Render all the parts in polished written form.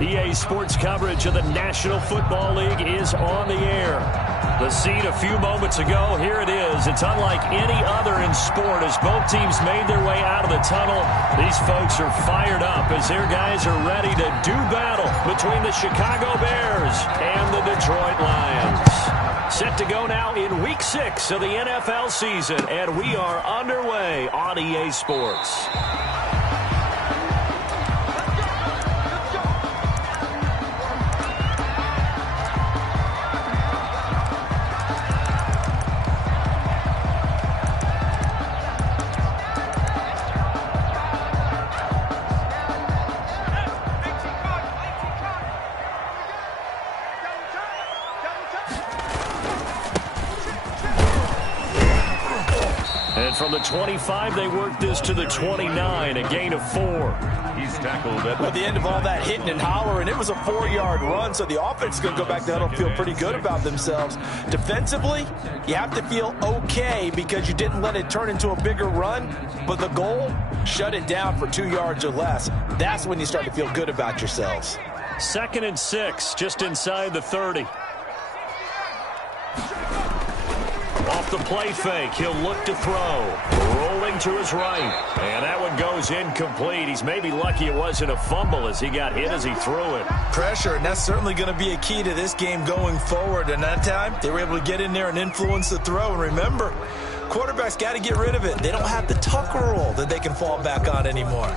EA Sports coverage of the National Football League is on the air. The scene a few moments ago, here it is. It's unlike any other in sport as both teams made their way out of the tunnel. These folks are fired up as their guys are ready to do battle between the Chicago Bears and the Detroit Lions. Set to go now in Week 6 of the NFL season, and we are underway on EA Sports. From the 25, they worked this to the 29, a gain of 4. He's tackled at the end of all that hitting and hollering. It was a 4-yard run, so the offense is going to go back to huddle and feel pretty good about themselves. Defensively, you have to feel okay because you didn't let it turn into a bigger run, but the goal, shut it down for 2 yards or less. That's when you start to feel good about yourselves. 2nd and 6, just inside the 30. Off the play fake, he'll look to throw. Rolling to his right. And that one goes incomplete. He's maybe lucky it wasn't a fumble as he got hit as he threw it. Pressure, and that's certainly going to be a key to this game going forward. And that time, they were able to get in there and influence the throw. And remember, quarterbacks got to get rid of it. They don't have the Tucker rule that they can fall back on anymore.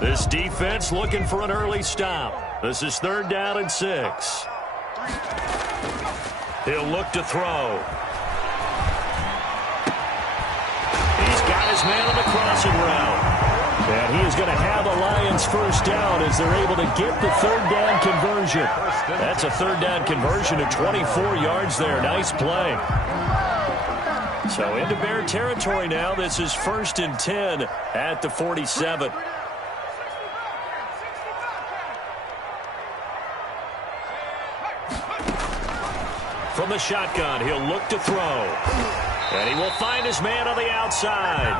This defense looking for an early stop. This is 3rd down and 6. He'll look to throw. He's got his man on the crossing route. And he is going to have the Lions first down as they're able to get the 3rd down conversion. That's a 3rd down conversion of 24 yards there. Nice play. So into Bear territory now. This is 1st and 10 at the 47. From the shotgun, he'll look to throw. And he will find his man on the outside.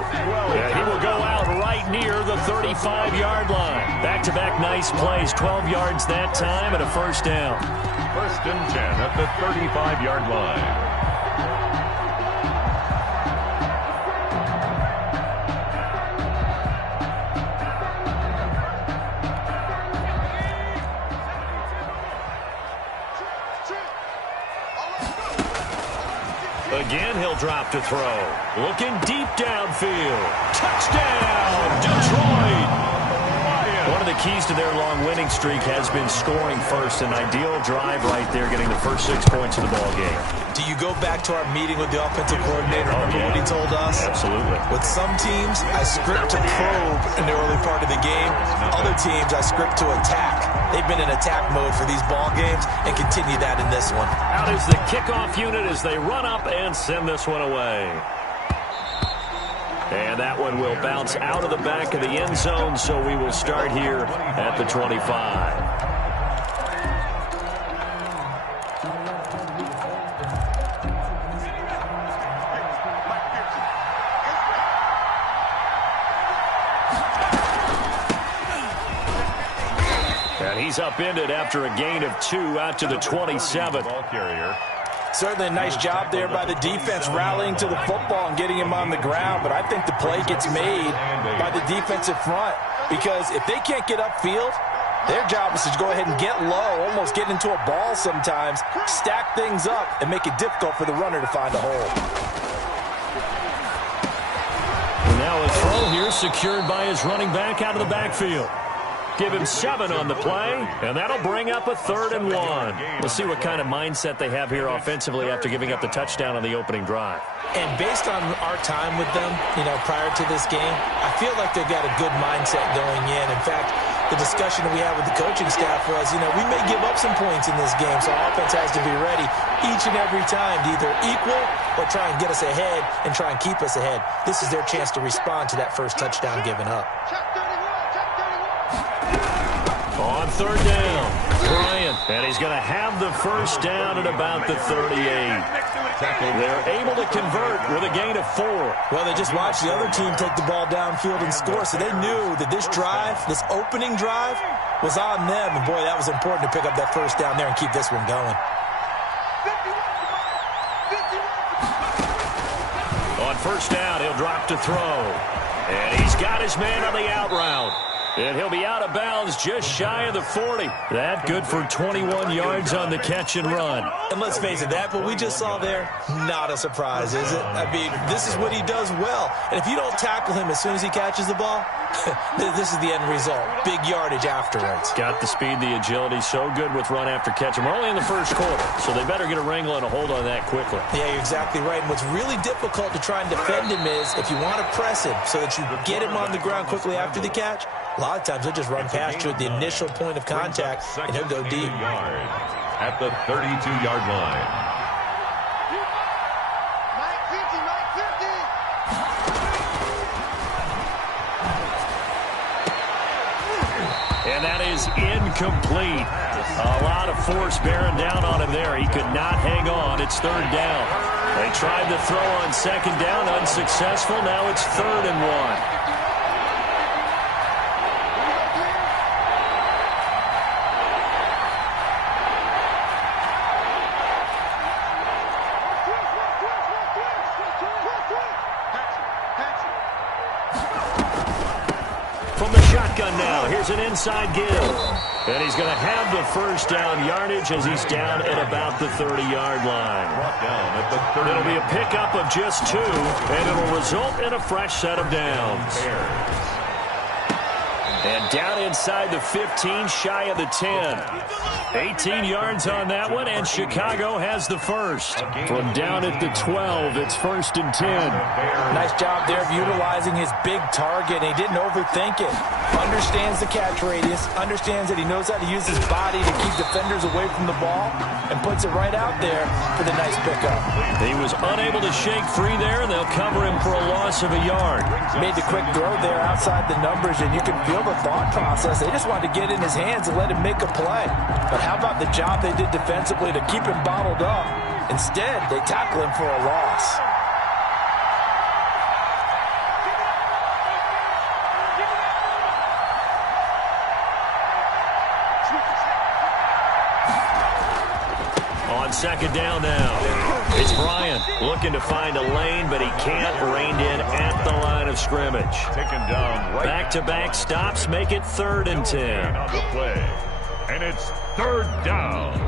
And he will go out right near the 35-yard line. Back-to-back nice plays, 12 yards that time and a first down. 1st and 10 at the 35-yard line. Again, he'll drop to throw. Looking deep downfield. Touchdown, Detroit! One of the keys to their long winning streak has been scoring first. An ideal drive right there, getting the first 6 points of the ball game. Do you go back to our meeting with the offensive coordinator? Remember what he told us? Absolutely. With some teams, I script to probe in the early part of the game. Other teams, I script to attack. They've been in attack mode for these ball games and continue that in this one. Out is the kickoff unit as they run up and send this one away. And that one will bounce out of the back of the end zone, so we will start here at the 25. He's upended after a gain of 2 out to the 27. Ball carrier. Certainly a nice job there by the defense rallying to the football and getting him on the ground, but I think the play gets made by the defensive front because if they can't get upfield, their job is to go ahead and get low, almost get into a ball sometimes, stack things up, and make it difficult for the runner to find a hole. And now a throw here secured by his running back out of the backfield. Give him 7 on the play, and that'll bring up a 3rd and 1. We'll see what kind of mindset they have here offensively after giving up the touchdown on the opening drive. And based on our time with them, prior to this game, I feel like they've got a good mindset going in. In fact, the discussion that we had with the coaching staff was, we may give up some points in this game, so our offense has to be ready each and every time to either equal or try and get us ahead and try and keep us ahead. This is their chance to respond to that first touchdown given up. On 3rd down. Bryant, and he's going to have the first down at about the 38. They're able to convert with a gain of 4. Well, they just watched the other team take the ball downfield and score, so they knew that this drive, this opening drive, was on them. And, boy, that was important to pick up that first down there and keep this one going. On first down, he'll drop to throw. And he's got his man on the out route. And he'll be out of bounds just shy of the 40. That good for 21 yards on the catch and run. And let's face it, that what we just saw there, not a surprise, is it? I mean, this is what he does well. And if you don't tackle him as soon as he catches the ball, this is the end result. Big yardage afterwards. Got the speed, the agility, so good with run after catch. And we're only in the first quarter, so they better get a wrangle and a hold on that quickly. Yeah, you're exactly right. And what's really difficult to try and defend him is if you want to press him so that you get him on the ground quickly after the catch, a lot of times he'll just run past you at the initial point of contact, and he'll go deep. At the 32-yard line. And that is incomplete. A lot of force bearing down on him there. He could not hang on. It's third down. They tried to throw on second down, unsuccessful. Now it's 3rd and 1. Now, here's an inside give. And he's going to have the first down yardage as he's down at about the 30-yard line. It'll be a pickup of just 2, and it'll result in a fresh set of downs. And down inside the 15, shy of the 10. 18 yards on that one, and Chicago has the first. From down at the 12, it's 1st and 10. Nice job there of utilizing his big target. He didn't overthink it. Understands the catch radius, understands that he knows how to use his body to keep defenders away from the ball, and puts it right out there for the nice pickup. He was unable to shake free there, and they'll cover him for a loss of a yard. Made the quick throw there outside the numbers, and you can feel the thought process. They just wanted to get in his hands and let him make a play. But how about the job they did defensively to keep him bottled up? Instead, they tackle him for a loss. On second down now, it's Bryant looking to find a lane, but he can't. Reined in at the line of scrimmage. Taken down right. Back-to-back stops make it 3rd and 10. On the play. And it's 3rd down.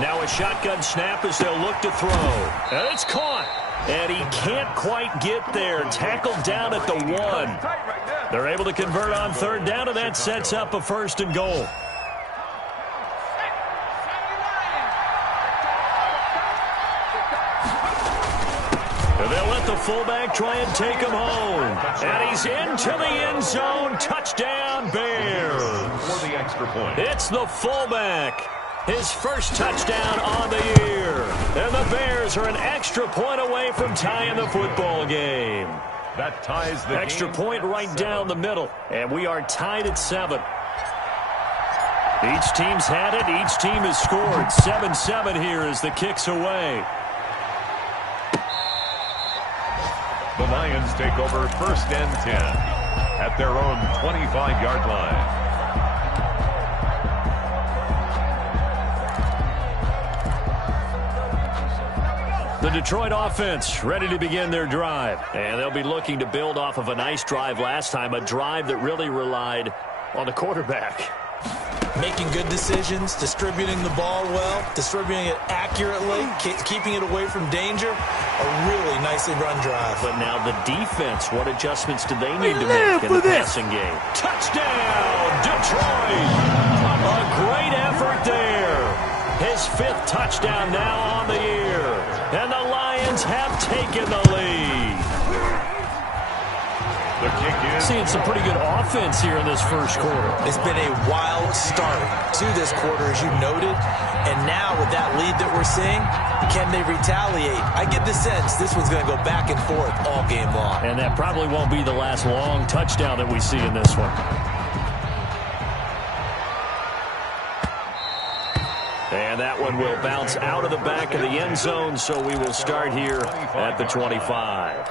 Now a shotgun snap as they'll look to throw. And it's caught. And he can't quite get there. Tackled down at the 1. They're able to convert on 3rd down, and that sets up a 1st and goal. And they'll let the fullback try and take him home. And he's into the end zone. Touchdown, Bears. For the extra point. It's the fullback. His first touchdown on the year. And the Bears are an extra point away from tying the football game. That ties the extra game point right down the middle. And we are tied at 7. Each team's had it. Each team has scored. 7-7 here as the kick's away. The Lions take over 1st and 10 at their own 25-yard line. The Detroit offense ready to begin their drive. And they'll be looking to build off of a nice drive last time, a drive that really relied on the quarterback. Making good decisions, distributing the ball well, distributing it accurately, keeping it away from danger. A really nicely run drive. But now the defense, what adjustments do they need to make in the passing game? Touchdown, Detroit! A great effort effort there. His 5th touchdown now on the year. And the Lions have taken the lead. The kick is seeing some pretty good offense here in this first quarter. It's been a wild start to this quarter, as you noted. And now with that lead that we're seeing, can they retaliate? I get the sense this one's going to go back and forth all game long. And that probably won't be the last long touchdown that we see in this one. And that one will bounce out of the back of the end zone, so we will start here at the 25.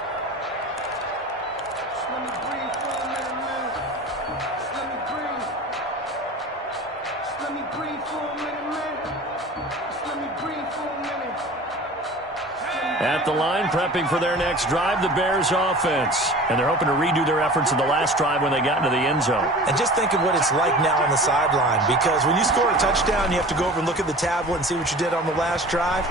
At the line, prepping for their next drive, the Bears offense. And they're hoping to redo their efforts in the last drive when they got into the end zone. And just think of what it's like now on the sideline, because when you score a touchdown, you have to go over and look at the tablet and see what you did on the last drive.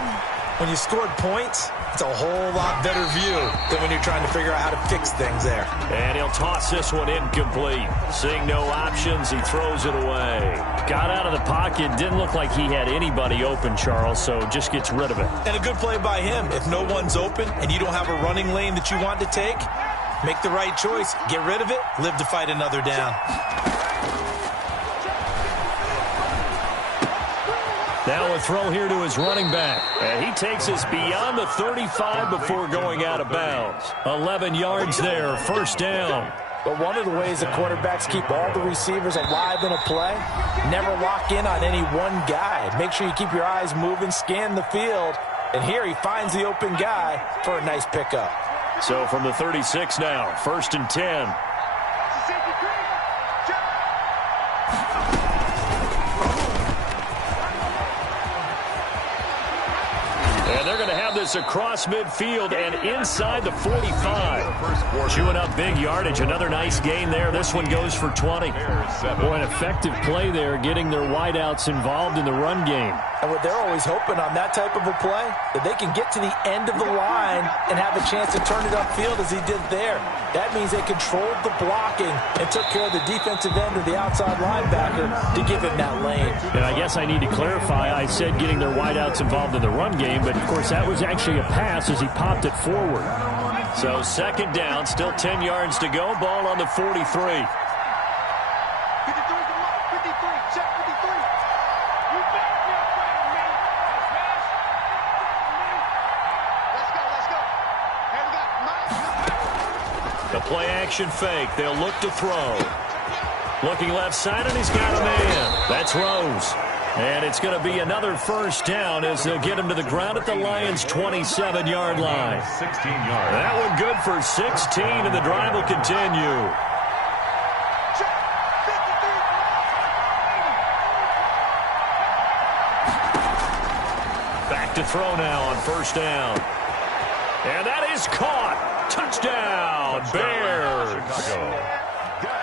When you scored points, it's a whole lot better view than when you're trying to figure out how to fix things there. And he'll toss this one incomplete. Seeing no options, he throws it away. Got out of the pocket, didn't look like he had anybody open, Charles, so just gets rid of it. And a good play by him. If no one's open and you don't have a running lane that you want to take, make the right choice. Get rid of it, live to fight another down. Now a throw here to his running back. And he takes us beyond the 35 before going out of bounds. 11 yards there, first down. But one of the ways the quarterbacks keep all the receivers alive in a play, never lock in on any one guy. Make sure you keep your eyes moving, scan the field. And here he finds the open guy for a nice pickup. So from the 36 now, 1st and 10. And they're going to have this across midfield and inside the 45. Chewing up big yardage. Another nice gain there. This one goes for 20. Boy, an effective play there, getting their wideouts involved in the run game. And what they're always hoping on that type of a play, that they can get to the end of the line and have a chance to turn it upfield as he did there. That means they controlled the blocking and took care of the defensive end or the outside linebacker to give him that lane. And I guess I need to clarify, I said getting their wideouts involved in the run game, but of course that was actually a pass as he popped it forward. So 2nd down, still 10 yards to go, ball on the 43. The play-action fake. They'll look to throw. Looking left side, and he's got a man. That's Rose. And it's going to be another first down as they'll get him to the ground at the Lions' 27-yard line. 16 yards. That one good for 16, and the drive will continue. Back to throw now on 1st down. And that is caught. Touchdown, Bears.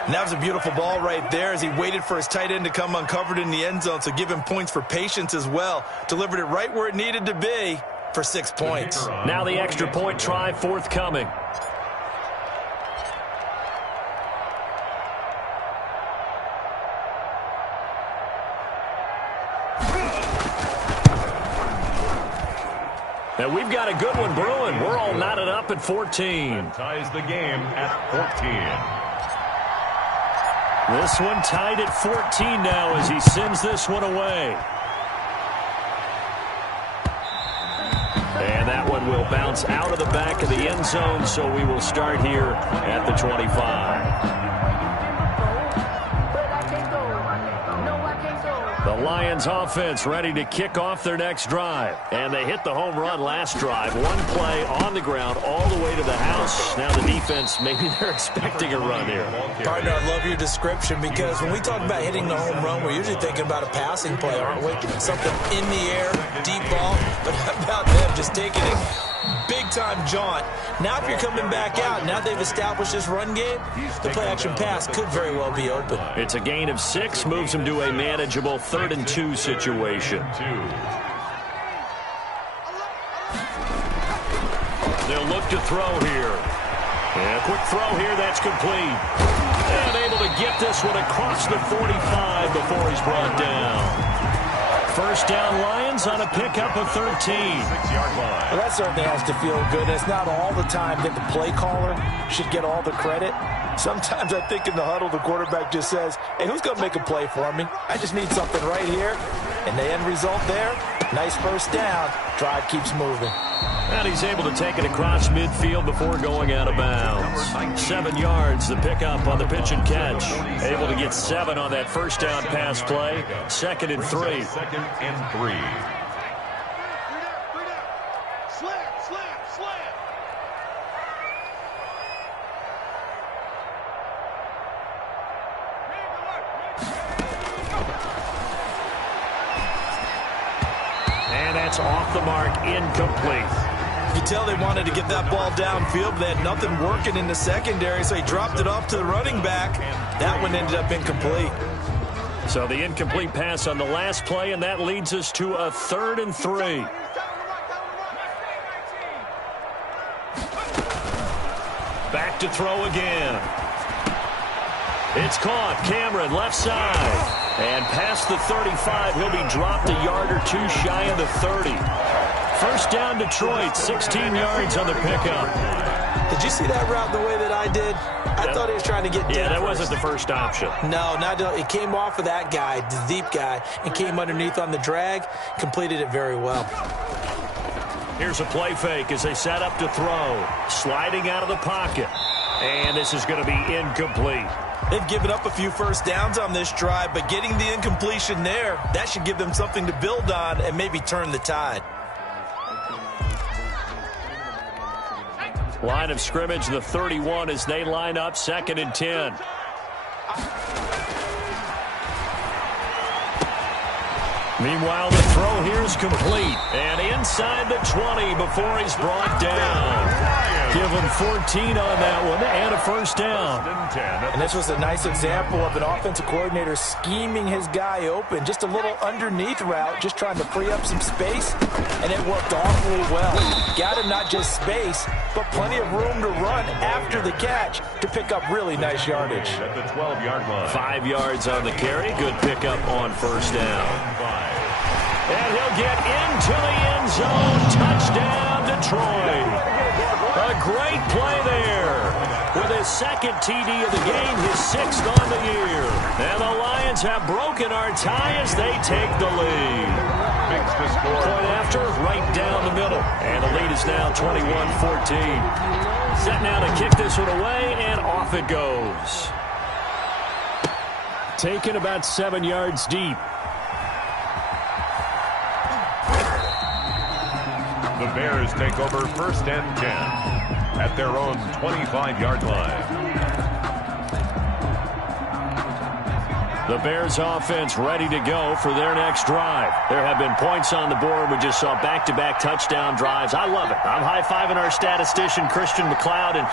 And that was a beautiful ball right there as he waited for his tight end to come uncovered in the end zone, so give him points for patience as well. Delivered it right where it needed to be for 6 points. Now the extra point try forthcoming. And we've got a good one brewing. We're all knotted up at 14. And ties the game at 14. This one tied at 14 now as he sends this one away. And that one will bounce out of the back of the end zone, so we will start here at the 25. The Lions offense ready to kick off their next drive. And they hit the home run last drive. One play on the ground all the way to the house. Now the defense, maybe they're expecting a run here. Partner, I love your description, because when we talk about hitting the home run, we're usually thinking about a passing play, aren't we? Something in the air, deep ball. But how about them just taking it big-time jaunt? Now if you're coming back out, now they've established this run game, the play-action pass could very well be open. It's a gain of 6, moves them to a manageable 3rd and 2 situation. They'll look to throw here. And a quick throw here, that's complete. And able to get this one across the 45 before he's brought down. First down Lions on a pickup of 13. 6-yard line. Well, that certainly has to feel good. It's not all the time that the play caller should get all the credit. Sometimes I think in the huddle, the quarterback just says, hey, who's going to make a play for me? I just need something right here. And the end result there, nice first down. Drive keeps moving. And he's able to take it across midfield before going out of bounds. 7 yards, the pickup on the pitch and catch. Able to get 7 on that first down pass play. 2nd and 3. 2nd and 3. And that's off the mark, incomplete. You can tell they wanted to get that ball downfield, but they had nothing working in the secondary, so he dropped it off to the running back. That one ended up incomplete. So the incomplete pass on the last play, and that leads us to a 3rd and 3. Back to throw again. It's caught. Cameron, left side. And past the 35, he'll be dropped a yard or 2 shy of the 30. First down Detroit, 16 yards on the pickup. Did you see that route the way that I did? I thought he was trying to get deep. Yeah, that wasn't the first option. No, it came off of that guy, the deep guy, and came underneath on the drag, completed it very well. Here's a play fake as they set up to throw. Sliding out of the pocket. And this is going to be incomplete. They've given up a few first downs on this drive, but getting the incompletion there, that should give them something to build on and maybe turn the tide. Line of scrimmage, the 31 as they line up, 2nd and 10. Meanwhile, the throw here is complete. And inside the 20 before he's brought down. Give him 14 on that one and a first down. And this was a nice example of an offensive coordinator scheming his guy open. Just a little underneath route, just trying to free up some space, and it worked awfully well. Got him not just space, but plenty of room to run after the catch to pick up really nice yardage. At the 12-yard line. 5 yards on the carry. Good pickup on first down. And he'll get into the end zone. Touchdown, Detroit. A great play there. With his 2nd TD of the game, his 6th on the year. And the Lions have broken our tie as they take the lead. Point after, right down the middle. And the lead is now 21-14. Set now to kick this one away, and off it goes. Taken about 7 yards deep. The Bears take over 1st and 10 at their own 25-yard line. The Bears offense ready to go for their next drive. There have been points on the board. We just saw back-to-back touchdown drives. I love it. I'm high-fiving our statistician, Christian McLeod, and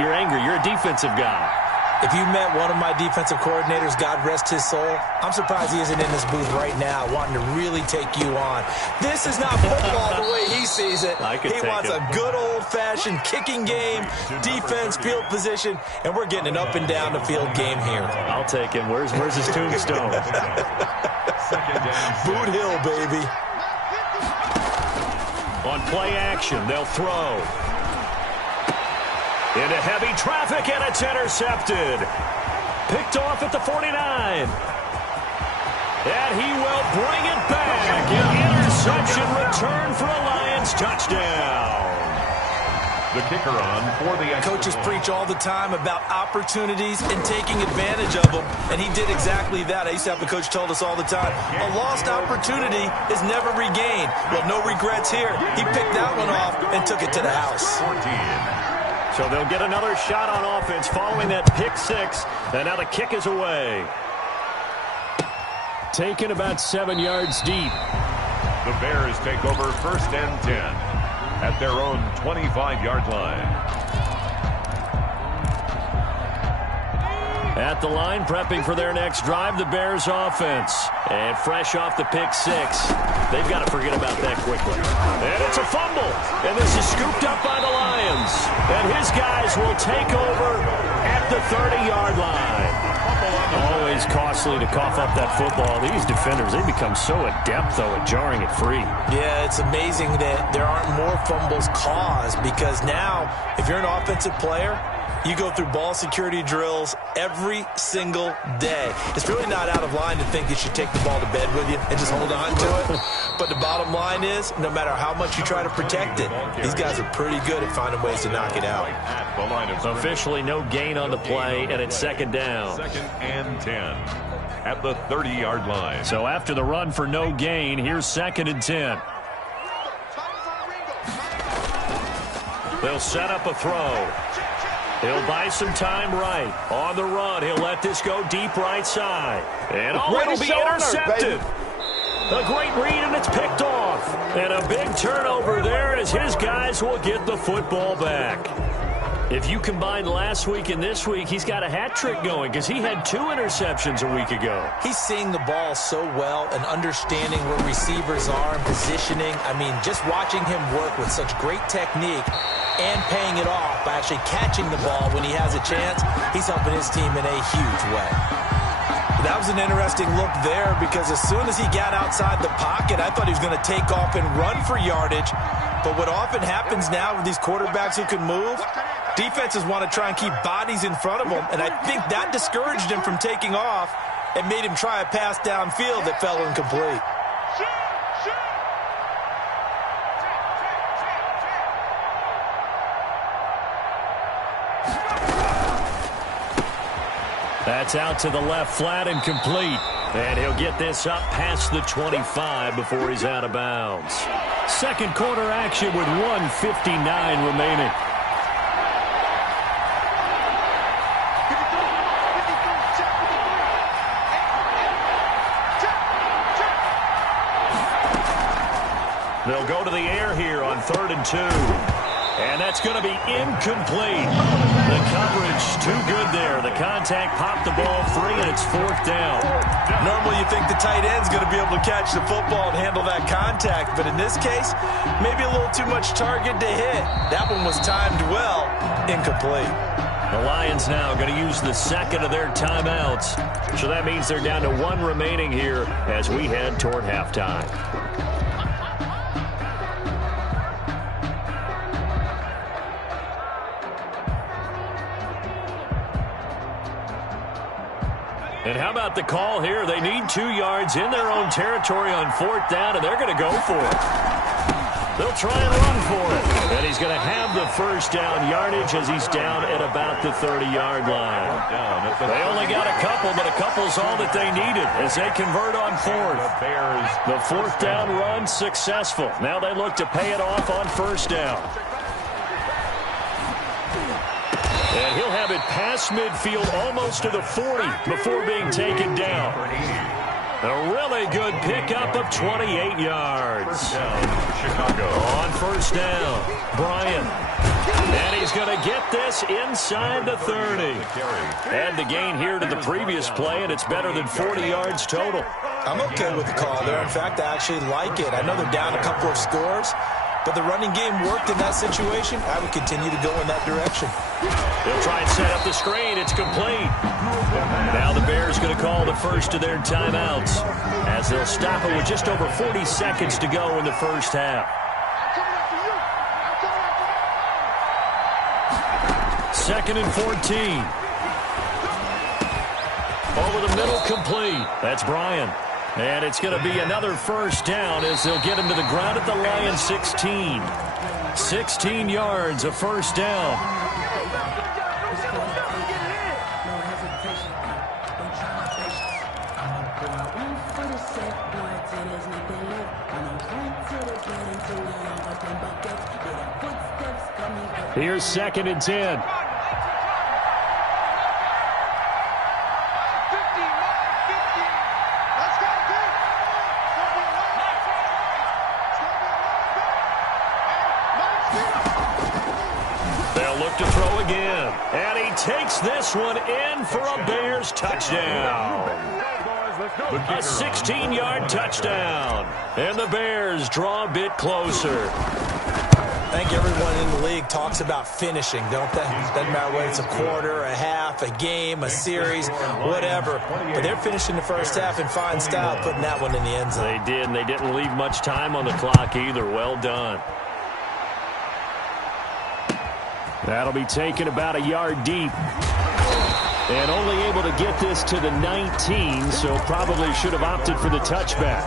you're angry. You're a defensive guy. If you met one of my defensive coordinators, God rest his soul, I'm surprised he isn't in this booth right now wanting to really take you on. This is not football the way he sees it. He wants a good old-fashioned kicking game, defense, field position, and we're getting an up and down the field game here. I'll take him. Where's his tombstone? Boot Hill, baby. On play action, they'll throw. Into heavy traffic, and it's intercepted. Picked off at the 49. And he will bring it back. An interception return for a Lions touchdown. The kicker on for the Coaches preach all the time about opportunities and taking advantage of them, and he did exactly that. I used to have a coach told us all the time, a lost opportunity is never regained. Well, no regrets here. He picked that one off and took it to the house. 14. So they'll get another shot on offense following that pick 6. And now the kick is away. Taken about 7 yards deep. The Bears take over 1st and 10 at their own 25-yard line. At the line, prepping for their next drive, the Bears offense. And fresh off the pick 6. They've got to forget about that quickly. And it's a fumble. And this is scooped up by the Lions. And his guys will take over at the 30-yard line. Always costly to cough up that football. These defenders, they become so adept, though, at jarring it free. Yeah, it's amazing that there aren't more fumbles caused because now, if you're an offensive player, you go through ball security drills every single day. It's really not out of line to think you should take the ball to bed with you and just hold on to it. But the bottom line is, no matter how much you try to protect it, these guys are pretty good at finding ways to knock it out. Officially no gain on the play, and it's second down. 2nd and 10 at the 30-yard line. So after the run for no gain, here's 2nd and 10. They'll set up a throw. He'll buy some time right. On the run, he'll let this go deep right side. And it'll be intercepted. A great read, and it's picked off. And a big turnover there as his guys will get the football back. If you combine last week and this week, he's got a hat trick going because he had 2 interceptions a week ago. He's seeing the ball so well and understanding where receivers are and positioning. I mean, just watching him work with such great technique and paying it off by actually catching the ball when he has a chance, he's helping his team in a huge way. That was an interesting look there because as soon as he got outside the pocket, I thought he was going to take off and run for yardage. But what often happens now with these quarterbacks who can move, defenses want to try and keep bodies in front of them, and I think that discouraged him from taking off and made him try a pass downfield that fell incomplete. That's out to the left, flat and complete. And he'll get this up past the 25 before he's out of bounds. Second quarter action with 1:59 remaining. They'll go to the air here on 3rd and 2. And that's going to be incomplete. The coverage too good there. The contact popped the ball free, and it's 4th down. Normally you think the tight end's going to be able to catch the football and handle that contact, but in this case, maybe a little too much target to hit. That one was timed well, incomplete. The Lions now going to use the second of their timeouts. So that means they're down to 1 remaining here as we head toward halftime. And how about the call here? They need 2 yards in their own territory on 4th down, and they're going to go for it. They'll try and run for it. And he's going to have the first down yardage as he's down at about the 30-yard line. They only got a couple, but a couple's all that they needed as they convert on 4th. The 4th down run successful. Now they look to pay it off on 1st down. And he'll have it past midfield almost to the 40 before being taken down. A really good pickup of 28 yards. Chicago. On 1st down, Bryant. And he's going to get this inside the 30. And the gain here to the previous play, and it's better than 40 yards total. I'm okay with the call there. In fact, I actually like it. I know they're down a couple of scores, but the running game worked in that situation. I would continue to go in that direction. They'll try and set up the screen. It's complete. Now the Bears going to call the first of their timeouts as they'll stop it with just over 40 seconds to go in the first half. 2nd and 14. Over the middle, complete. That's Bryant. And it's going to be another first down as they'll get him to the ground at the Lions 16. 16 yards, a first down. Here's 2nd and 10. They'll look to throw again. And he takes this one in for a Bears touchdown. A 16-yard touchdown. And the Bears draw a bit closer. I think everyone in the league talks about finishing, don't they? Doesn't matter whether it's a quarter, a half, a game, a series, whatever. But they're finishing the first half in fine style, putting that one in the end zone. They did, and they didn't leave much time on the clock either. Well done. That'll be taken about a yard deep. And only able to get this to the 19, so probably should have opted for the touchback.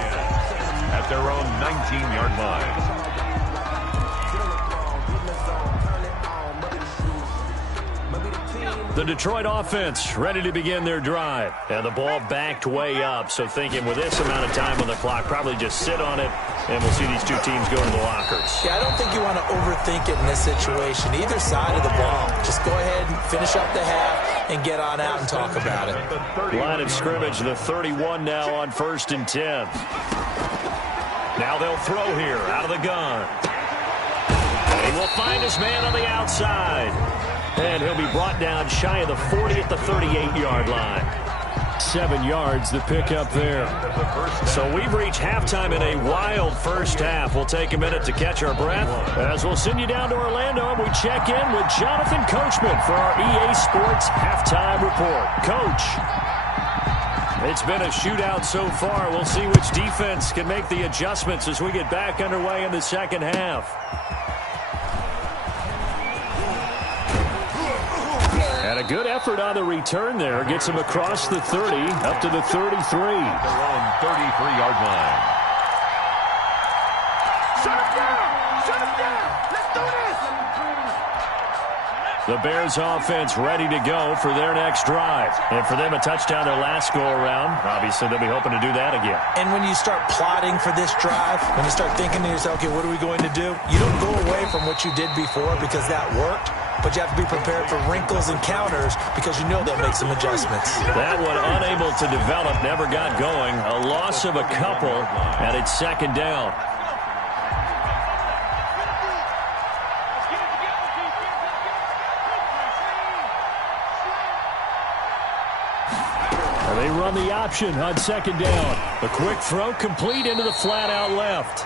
At their own 19-yard line. The Detroit offense ready to begin their drive. And the ball backed way up, so thinking with this amount of time on the clock, probably just sit on it, and we'll see these two teams go to the lockers. Yeah, I don't think you want to overthink it in this situation. Either side of the ball. Just go ahead and finish up the half and get on out and talk about it. Line of scrimmage, the 31 now on 1st and 10. Now they'll throw here out of the gun. He will find his man on the outside. And he'll be brought down shy of the 40 at the 38-yard line. 7 yards the pickup there. So we've reached halftime in a wild first half. We'll take a minute to catch our breath as we'll send you down to Orlando and we check in with Jonathan Coachman for our EA Sports Halftime Report. Coach, it's been a shootout so far. We'll see which defense can make the adjustments as we get back underway in the second half. And a good effort on the return there. Gets him across the 30, up to the 33. Their own 33-yard line. Shut him down! Shut him down! Let's do this! The Bears offense ready to go for their next drive. And for them, a touchdown their last go-around. Obviously, they'll be hoping to do that again. And when you start plotting for this drive, when you start thinking to yourself, okay, what are we going to do? You don't go away from what you did before because that worked. But you have to be prepared for wrinkles and counters because you know they'll make some adjustments. That one unable to develop, never got going. A loss of a couple, and it's second down. And they run the option on second down. The quick throw complete into the flat out left.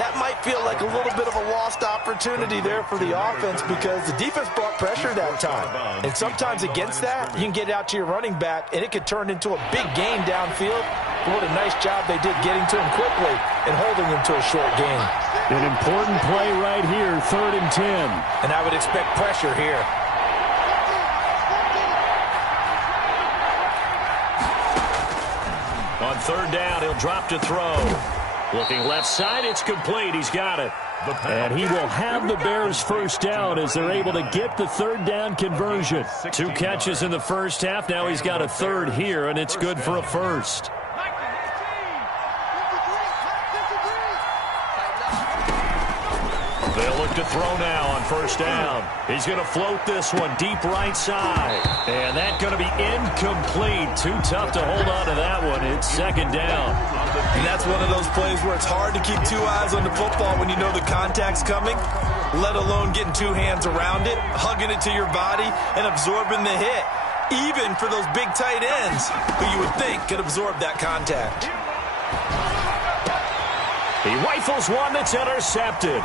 That might feel like a little bit of a lost opportunity there for the offense because the defense brought pressure that time. And sometimes against that, you can get out to your running back, and it could turn into a big gain downfield. But what a nice job they did getting to him quickly and holding him to a short gain. An important play right here, 3rd and 10. And I would expect pressure here. On 3rd down, he'll drop to throw. Looking left side, it's complete. He's got it. And he will have the Bears first down as they're able to get the 3rd down conversion. 2 catches in the first half. Now he's got a 3rd here, and it's good for a first. They'll look to throw now on 1st down. He's going to float this one deep right side. And that's going to be incomplete. Too tough to hold on to that one. It's 2nd down. And that's one of those plays where it's hard to keep 2 eyes on the football when you know the contact's coming, let alone getting 2 hands around it, hugging it to your body, and absorbing the hit. Even for those big tight ends who you would think could absorb that contact. He rifles one that's intercepted.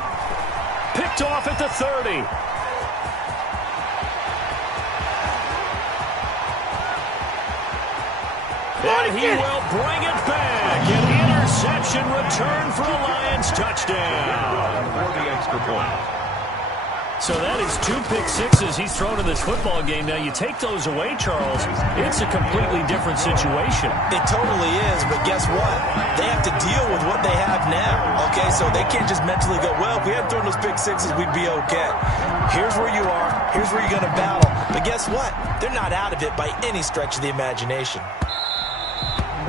Picked off at the 30. And he will bring it back. An interception return for a Lions touchdown. For the extra point. So that is 2 pick sixes he's thrown in this football game. Now, you take those away, Charles, it's a completely different situation. It totally is, but guess what? They have to deal with what they have now, okay? So they can't just mentally go, well, if we hadn't thrown those pick sixes, we'd be okay. Here's where you are. Here's where you're going to battle. But guess what? They're not out of it by any stretch of the imagination.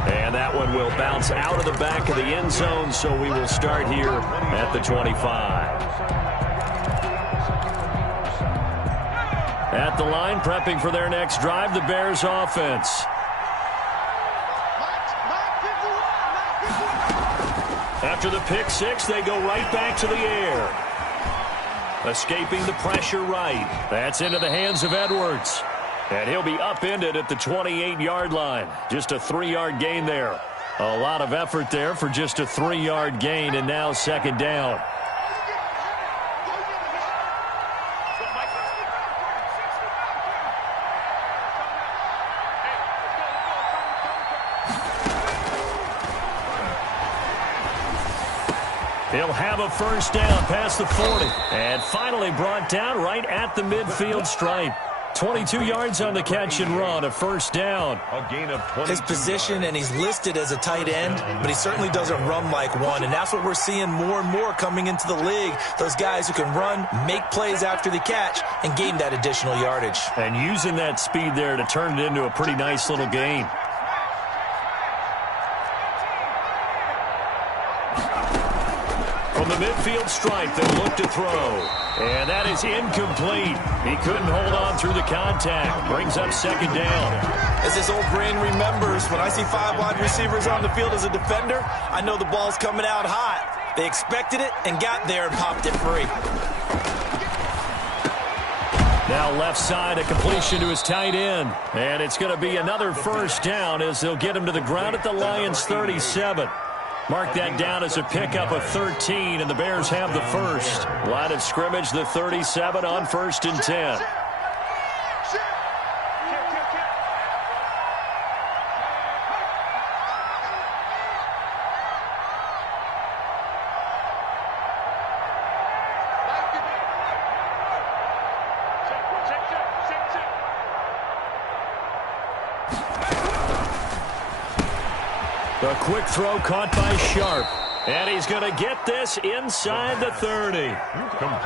And that one will bounce out of the back of the end zone, so we will start here at the 25. At the line, prepping for their next drive, the Bears offense. After the pick six, they go right back to the air. Escaping the pressure right. That's into the hands of Edwards. And he'll be upended at the 28-yard line. Just a 3-yard gain there. A lot of effort there for just a 3-yard gain, and now 2nd down. He'll have a first down past the 40. And finally brought down right at the midfield stripe. 22 yards on the catch and run, a first down. A gain of 22 His position, and he's listed as a tight end, but he certainly doesn't run like one. And that's what we're seeing more and more coming into the league. Those guys who can run, make plays after the catch, and gain that additional yardage. And using that speed there to turn it into a pretty nice little gain. From the midfield stripe, they look to throw. And that is incomplete. He couldn't hold on through the contact. Brings up second down. As this old brain remembers, when I see 5 wide receivers on the field as a defender, I know the ball's coming out hot. They expected it and got there and popped it free. Now left side, a completion to his tight end. And it's going to be another first down as they'll get him to the ground at the Lions' 37. Mark that down as a pickup of 13, and the Bears have the first. Line of scrimmage, the 37 on 1st and 10. The quick throw caught by Sharp. And he's going to get this inside the 30.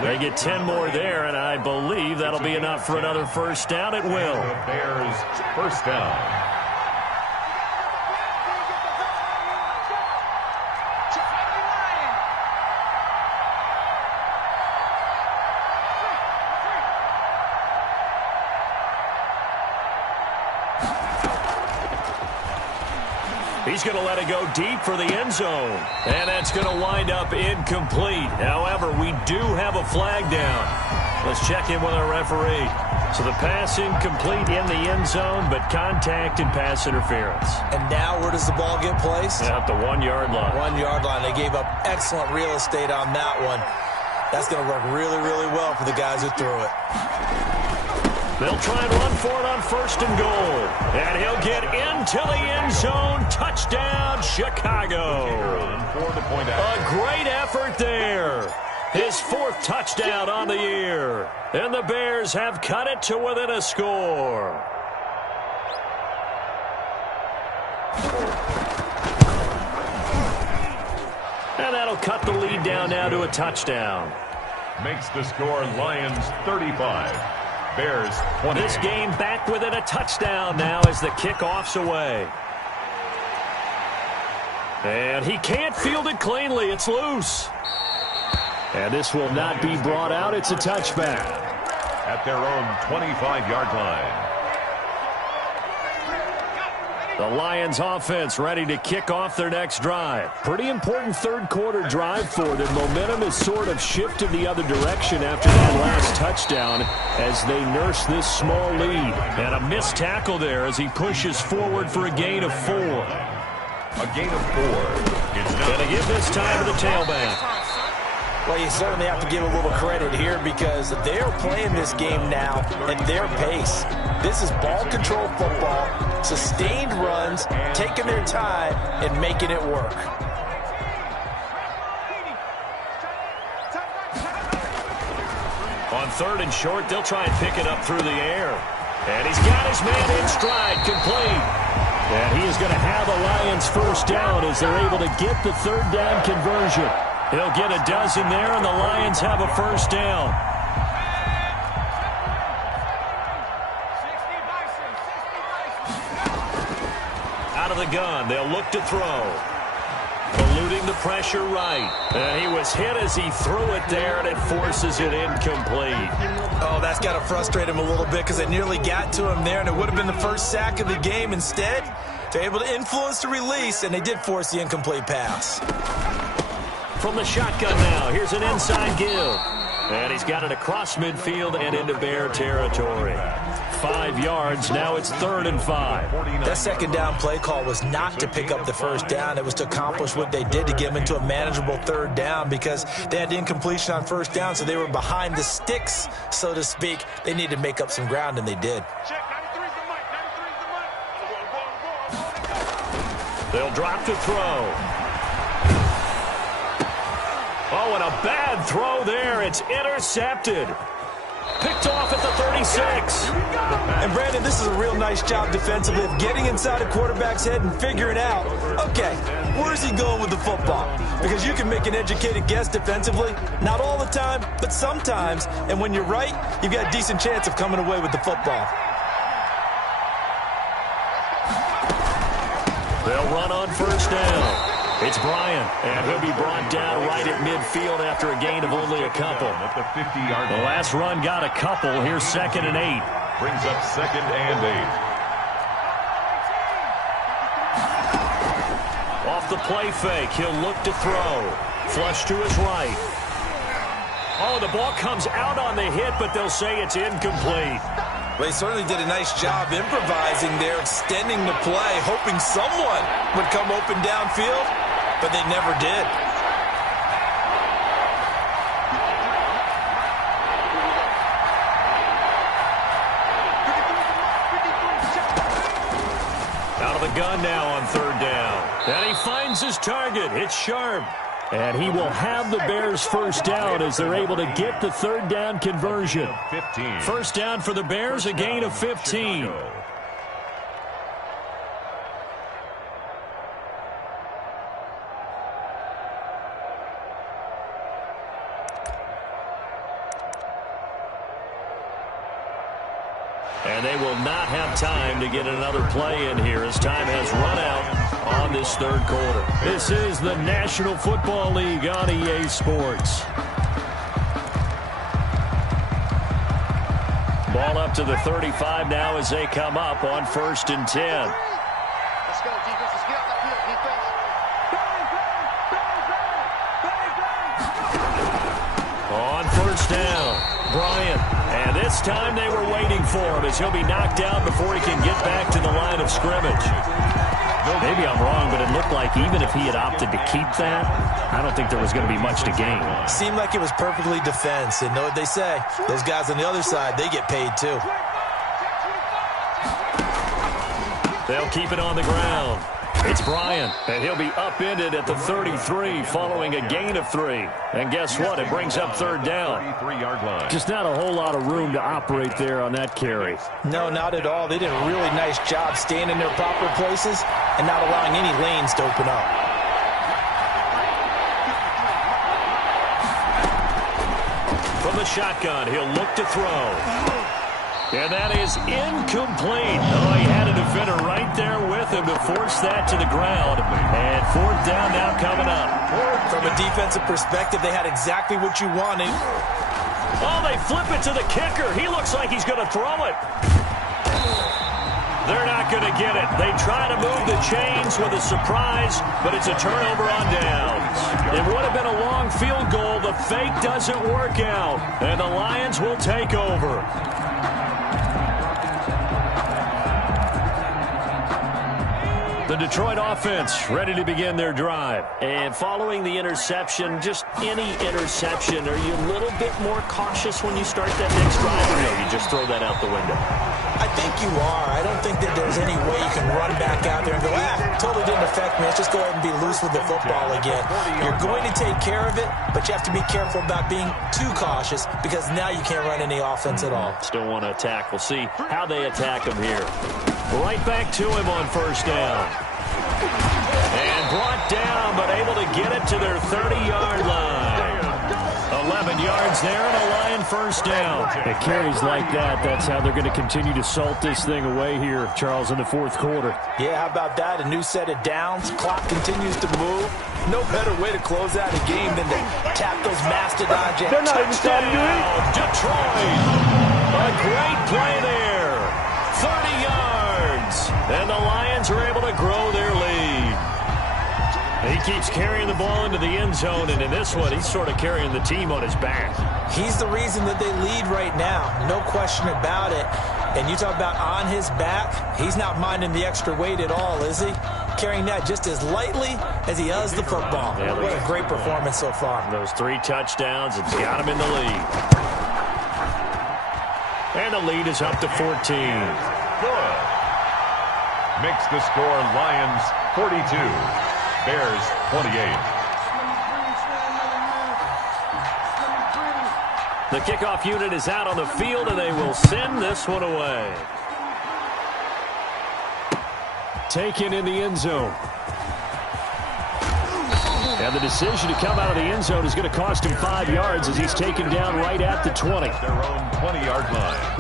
They get 10 more there, and I believe that'll be enough for another first down. It will. The Bears first down. He's going to let it go deep for the end zone. And that's going to wind up incomplete. However, we do have a flag down. Let's check in with our referee. So the pass incomplete in the end zone, but contact and pass interference. And now where does the ball get placed? At the 1 yard line. 1 yard line. They gave up excellent real estate on that one. That's going to work really, really well for the guys who threw it. They'll try and run for it on 1st and goal. And he'll get into the end zone. Touchdown, Chicago. A great effort there. His 4th touchdown on the year. And the Bears have cut it to within a score. And that'll cut the lead down now to a touchdown. Makes the score Lions 35. Bears 20. This game back within a touchdown now as the kickoff's away. And he can't field it cleanly. It's loose. And this will not be brought out. It's a touchback. At their own 25-yard line. The Lions offense ready to kick off their next drive. Pretty important third quarter drive for them. Momentum has sort of shifted the other direction after that last touchdown as they nurse this small lead. And a missed tackle there as he pushes forward for a gain of 4. A gain of 4. It's not going to give this time to the tailback. Well, you certainly have to give a little credit here because they're playing this game now at their pace. This is ball control football, sustained runs, taking their time, and making it work. On 3rd and short, they'll try and pick it up through the air. And he's got his man in stride, complete. And he is going to have a Lions first down as they're able to get the 3rd down conversion. He'll get a dozen there, and the Lions have a first down. Out of the gun, they'll look to throw. Eluding the pressure right. And he was hit as he threw it there, and it forces it incomplete. Oh, that's got to frustrate him a little bit because it nearly got to him there, and it would have been the first sack of the game. Instead, they're able to influence the release, and they did force the incomplete pass. From the shotgun now, here's an inside give. And he's got it across midfield and into Bear territory. 5 yards, now it's 3rd and 5. That second down play call was not to pick up the first down. It was to accomplish what they did to get them into a manageable 3rd down because they had incompletion on 1st down, so they were behind the sticks, so to speak. They needed to make up some ground, and they did. They'll drop to throw. Oh, and a bad throw there. It's intercepted. Picked off at the 36. And, Brandon, this is a real nice job defensively of getting inside a quarterback's head and figuring out, okay, where's he going with the football? Because you can make an educated guess defensively. Not all the time, but sometimes. And when you're right, you've got a decent chance of coming away with the football. They'll run on first down. It's Bryant, and he'll be brought down right at midfield after a gain of only a couple. At the 50-yard line. The last run got a couple. Here's 2nd and 8. Brings up 2nd and 8. Off the play fake, he'll look to throw. Flush to his right. Oh, the ball comes out on the hit, but they'll say it's incomplete. Well, he certainly did a nice job improvising there, extending the play, hoping someone would come open downfield, but they never did. Out of the gun now on 3rd down. And he finds his target. It's Sharp. And he will have the Bears first down as they're able to get the 3rd down conversion. 15. First down for the Bears, a gain of 15. And they will not have time to get another play in here as time has run out on this 3rd quarter. This is the National Football League on EA Sports. Ball up to the 35 now as they come up on 1st and 10. Let's go, defense. Let's get out that field, defense. On 1st down, Bryant. And this time they were waiting for him as he'll be knocked down before he can get back to the line of scrimmage. Maybe I'm wrong, but it looked like even if he had opted to keep that, I don't think there was going to be much to gain. Seemed like it was perfectly defense. And know what they say? Those guys on the other side, they get paid too. They'll keep it on the ground. It's Bryant, and he'll be upended at the 33 following a gain of 3. And guess what? It brings up 3rd down. 33-yard line. Just not a whole lot of room to operate there on that carry. No, not at all. They did a really nice job staying in their proper places and not allowing any lanes to open up. From the shotgun, he'll look to throw. And that is incomplete. Oh, he had a defender right there with him to force that to the ground. And 4th down now coming up. From a defensive perspective, they had exactly what you wanted. Oh, they flip it to the kicker. He looks like he's going to throw it. They're not going to get it. They try to move the chains with a surprise, but it's a turnover on downs. It would have been a long field goal. The fake doesn't work out, and the Lions will take over. The Detroit offense ready to begin their drive. And following the interception, just any interception, are you a little bit more cautious when you start that next drive, or no, you just throw that out the window? I think you are. I don't think that there's any way you can run back out there and go, totally didn't affect me. Let's just go ahead and be loose with the football again. You're going to take care of it, but you have to be careful about being too cautious because now you can't run any offense at all. Still want to attack. We'll see how they attack him here. Right back to him on 1st down. And brought down, but able to get it to their 30-yard line. 11 yards there and a Lion 1st down. It carries like that. That's how they're going to continue to salt this thing away here, Charles, in the 4th quarter. Yeah, how about that? A new set of downs. Clock continues to move. No better way to close out a game than to tap those mastodons. Touchdown, Detroit. A great play there. 30 yards. And the Lions are able to grow their lead. He keeps carrying the ball into the end zone, and in this one, he's sort of carrying the team on his back. He's the reason that they lead right now. No question about it. And you talk about on his back, he's not minding the extra weight at all, is he? Carrying that just as lightly as he does the football. Yeah, what a great performance so far. Those 3 touchdowns, it's got him in the lead. And the lead is up to 14. Good. Makes the score Lions 42. Bears 28. The kickoff unit is out on the field, and they will send this one away. Taken in the end zone. And the decision to come out of the end zone is going to cost him 5 yards as he's taken down right at the 20. Their own 20-yard line.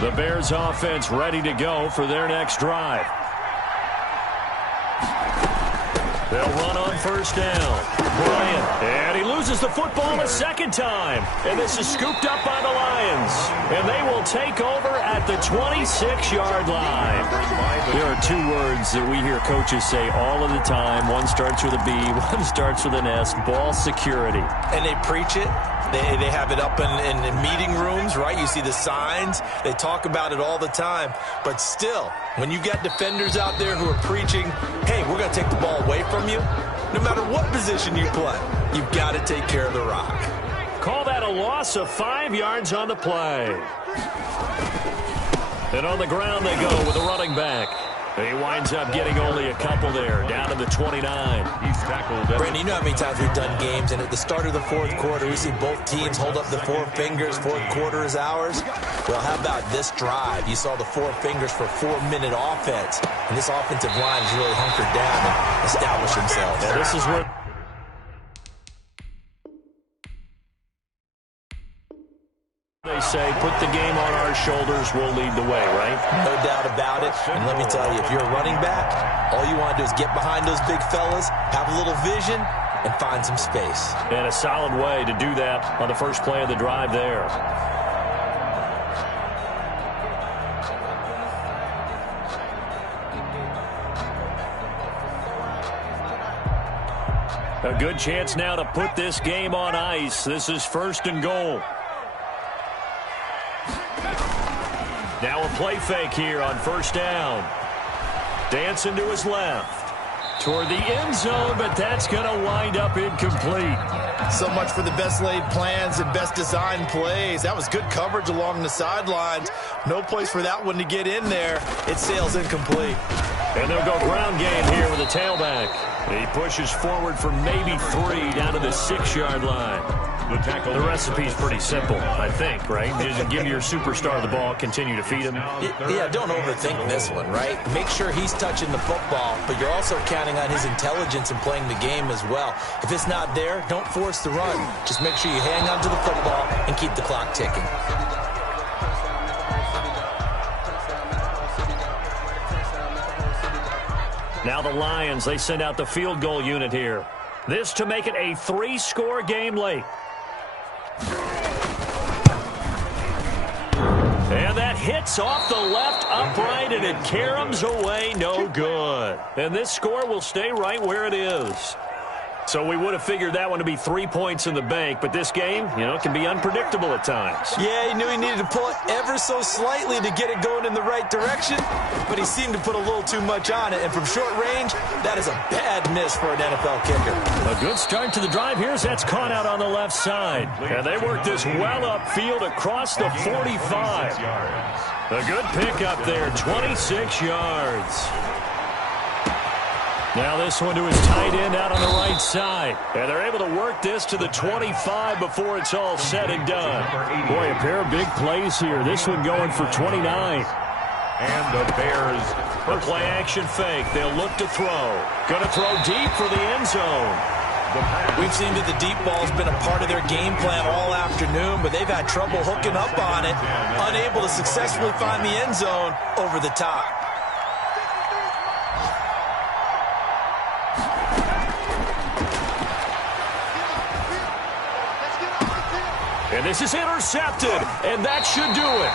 The Bears offense ready to go for their next drive. They'll run on first down. Bryant, and he loses the football a second time. And this is scooped up by the Lions. And they will take over at the 26-yard line. There are 2 words that we hear coaches say all of the time. One starts with a B, one starts with an S. Ball security. And they preach it. They have it up in meeting rooms, right? You see the signs. They talk about it all the time. But still, when you got defenders out there who are preaching, hey, we're going to take the ball away from you, no matter what position you play, you've got to take care of the rock. Call that a loss of 5 yards on the play. And on the ground they go with a running back. He winds up getting only a couple there, down to the 29. He's tackled. Brandon, you know how many times we've done games, and at the start of the fourth quarter, we see both teams hold up the 4 fingers, fourth quarter is ours. Well, how about this drive? You saw the 4 fingers for 4-minute offense, and this offensive line is really hunkered down and established themselves. Yeah, this is where they say, put the game on our shoulders, we'll lead the way, right? No doubt about it. And let me tell you, if you're a running back, all you want to do is get behind those big fellas, have a little vision, and find some space. And a solid way to do that on the first play of the drive there. A good chance now to put this game on ice. This is 1st and goal. Now a play fake here on first down. Dancing to his left. Toward the end zone, but that's going to wind up incomplete. So much for the best laid plans and best designed plays. That was good coverage along the sidelines. No place for that one to get in there. It sails incomplete. And they'll go ground game here with a tailback. He pushes forward for maybe 3 down to the 6-yard line. The recipe's pretty simple, I think, right? Just give your superstar the ball, continue to feed him. Yeah, don't overthink this one, right? Make sure he's touching the football, but you're also counting on his intelligence in playing the game as well. If it's not there, don't force the run. Just make sure you hang on to the football and keep the clock ticking. Now the Lions, they send out the field goal unit here. This to make it a 3-score game late. And that hits off the left upright, and it caroms away no good. And this score will stay right where it is. So we would have figured that one to be 3 points in the bank, but this game, you know, can be unpredictable at times. Yeah, he knew he needed to pull it ever so slightly to get it going in the right direction, but he seemed to put a little too much on it, and from short range, that is a bad miss for an NFL kicker. A good start to the drive here as that's caught out on the left side. And they work this well upfield across the 45. A good pickup there, 26 yards. Now this one to his tight end out on the right side. And they're able to work this to the 25 before it's all said and done. Boy, a pair of big plays here. This one going for 29. And the Bears. A play action fake. They'll look to throw. Going to throw deep for the end zone. We've seen that the deep ball's been a part of their game plan all afternoon, but they've had trouble hooking up on it. Unable to successfully find the end zone over the top. And this is intercepted, and that should do it.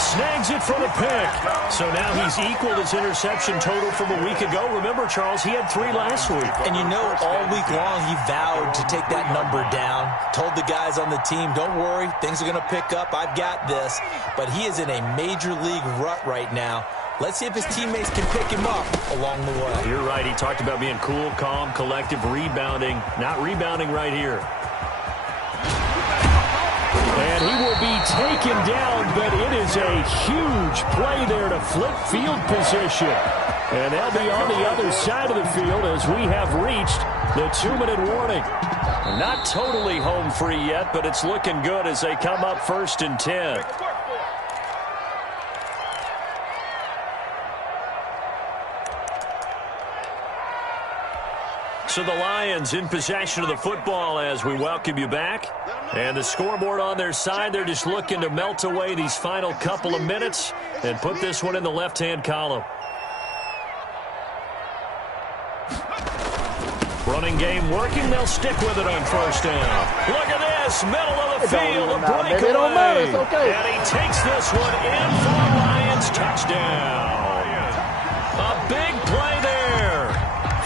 Snags it for the pick. So now he's equaled his interception total from a week ago. Remember, Charles, he had 3 last week. And you know, all week long he vowed to take that number down. Told the guys on the team, don't worry, things are going to pick up. I've got this. But he is in a major league rut right now. Let's see if his teammates can pick him up along the way. You're right. He talked about being cool, calm, collective, rebounding. Not rebounding right here. And he will be taken down, but it is a huge play there to flip field position. And they'll be on the other side of the field as we have reached the 2-minute warning. Not totally home free yet, but it's looking good as they come up 1st and 10. So the Lions in possession of the football as we welcome you back. And the scoreboard on their side, they're just looking to melt away these final couple of minutes and put this one in the left-hand column. Running game working. They'll stick with it on 1st down. Look at this. Middle of the field. A breakaway. It don't matter. It's okay. And he takes this one in for a Lions touchdown. A big play there.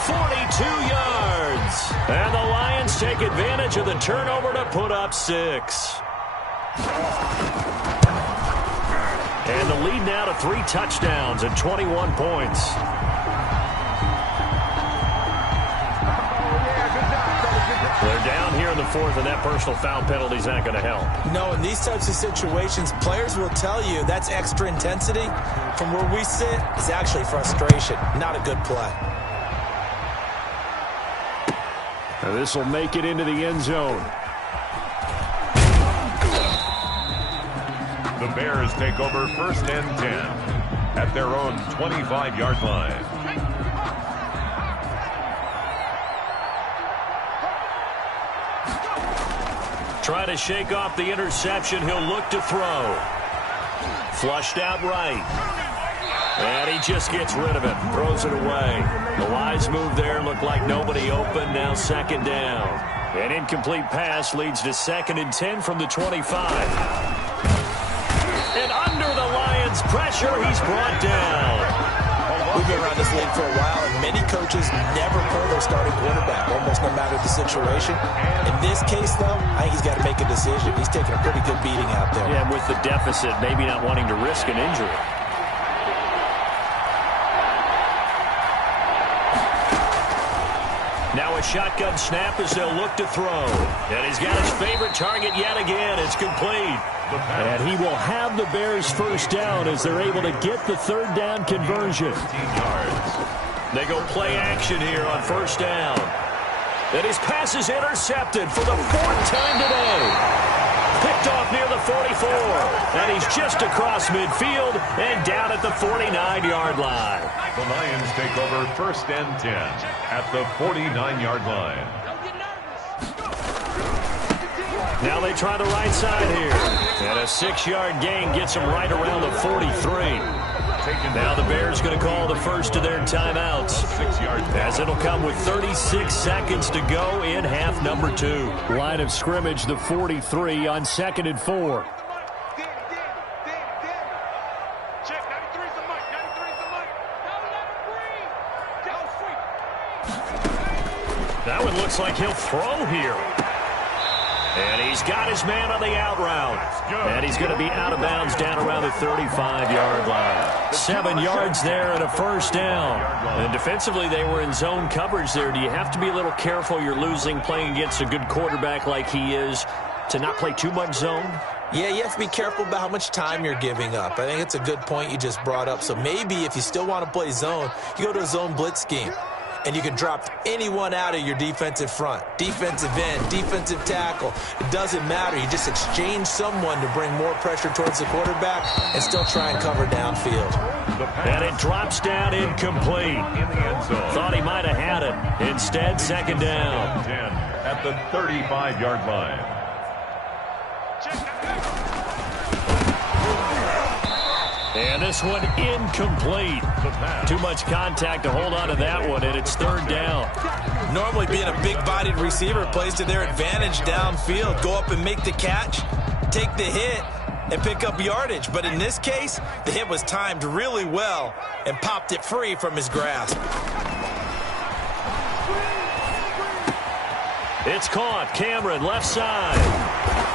42 yards. And the Lions take advantage of the turnover to put up 6. And the lead now to 3 touchdowns and 21 points. They're down here in the 4th, and that personal foul penalty is not going to help. No, in these types of situations, players will tell you that's extra intensity. From where we sit, it's actually frustration. Not a good play. Now this will make it into the end zone. The Bears take over 1st and 10 at their own 25-yard line. Try to shake off the interception. He'll look to throw. Flushed out right. And he just gets rid of it. Throws it away. The wise move there. Looked like nobody open. Now 2nd down. An incomplete pass leads to 2nd and 10 from the 25. And under the Lions' pressure, he's brought down. We've been around this league for a while, and many coaches never pull their starting quarterback, almost no matter the situation. In this case, though, I think he's got to make a decision. He's taking a pretty good beating out there. Yeah, with the deficit, maybe not wanting to risk an injury. Now a shotgun snap as they'll look to throw. And he's got his favorite target yet again. It's complete. And he will have the Bears 1st down as they're able to get the 3rd down conversion. They go play action here on 1st down. And his pass is intercepted for the 4th time today. Picked off near the 44. And he's just across midfield and down at the 49-yard line. The Lions take over 1st and 10 at the 49-yard line. Now they try the right side here. And a 6-yard gain gets them right around the 43. Now the Bears going to call the first of their timeouts, as it'll come with 36 seconds to go in half number 2. Line of scrimmage, the 43 on 2nd and 4. That one looks like he'll throw here. And he's got his man on the out route. And he's going to be out of bounds down around the 35-yard line. 7 yards there and a 1st down. And defensively, they were in zone coverage there. Do you have to be a little careful? You're losing playing against a good quarterback like he is to not play too much zone? Yeah, you have to be careful about how much time you're giving up. I think it's a good point you just brought up. So maybe if you still want to play zone, you go to a zone blitz scheme. And you can drop anyone out of your defensive front. Defensive end, defensive tackle. It doesn't matter. You just exchange someone to bring more pressure towards the quarterback and still try and cover downfield. And it drops down incomplete. Thought he might have had it. Instead, 2nd down. 10 at the 35-yard line. And this one incomplete. Too much contact to hold on to that one, and it's 3rd down. Normally being a big-bodied receiver plays to their advantage downfield. Go up and make the catch, take the hit, and pick up yardage. But in this case, the hit was timed really well and popped it free from his grasp. It's caught. Cameron, left side.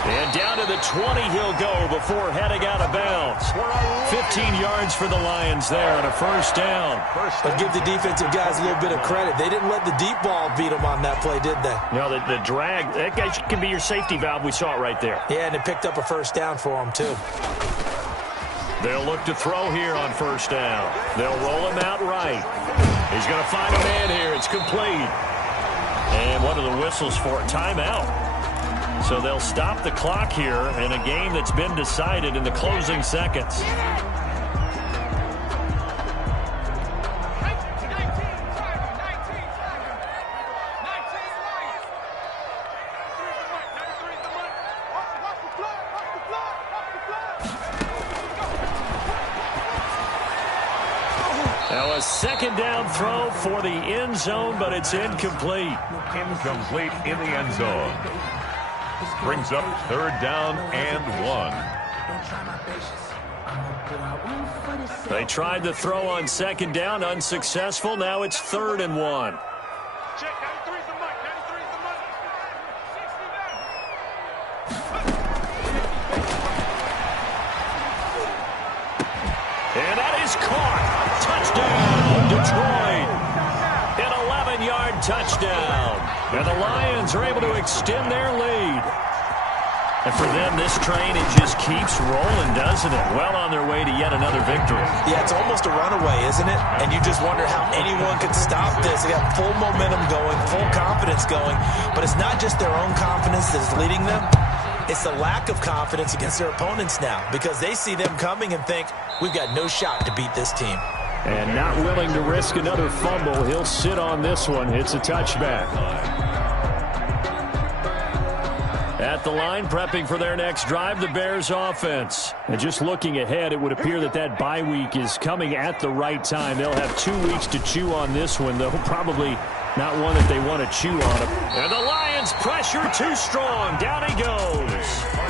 And down to the 20 he'll go before heading out of bounds. 15 yards for the Lions there and a 1st down. But give the defensive guys a little bit of credit. They didn't let the deep ball beat them on that play, did they? No, the drag, that guy can be your safety valve. We saw it right there. Yeah, and it picked up a 1st down for them, too. They'll look to throw here on first down. They'll roll him out right. He's going to find a man here. It's complete. And what are the whistles for? Timeout. So they'll stop the clock here in a game that's been decided in the closing seconds. Now a second down throw for the end zone, but it's incomplete. Incomplete in the end zone. Brings up third down and 1. They tried the throw on second down, unsuccessful. Now it's 3rd and 1. And that is caught. Touchdown, Detroit. An 11-yard touchdown. And the Lions are able to extend their lead. And for them, this train, it just keeps rolling, doesn't it? Well on their way to yet another victory. Yeah, it's almost a runaway, isn't it? And you just wonder how anyone could stop this. They got full momentum going, full confidence going. But it's not just their own confidence that is leading them. It's the lack of confidence against their opponents now, because they see them coming and think, we've got no shot to beat this team. And not willing to risk another fumble. He'll sit on this one. It's a touchback. At the line, prepping for their next drive, the Bears offense. And just looking ahead, it would appear that bye week is coming at the right time. They'll have 2 weeks to chew on this one, though probably not one that they want to chew on. And the Lions pressure too strong. Down he goes.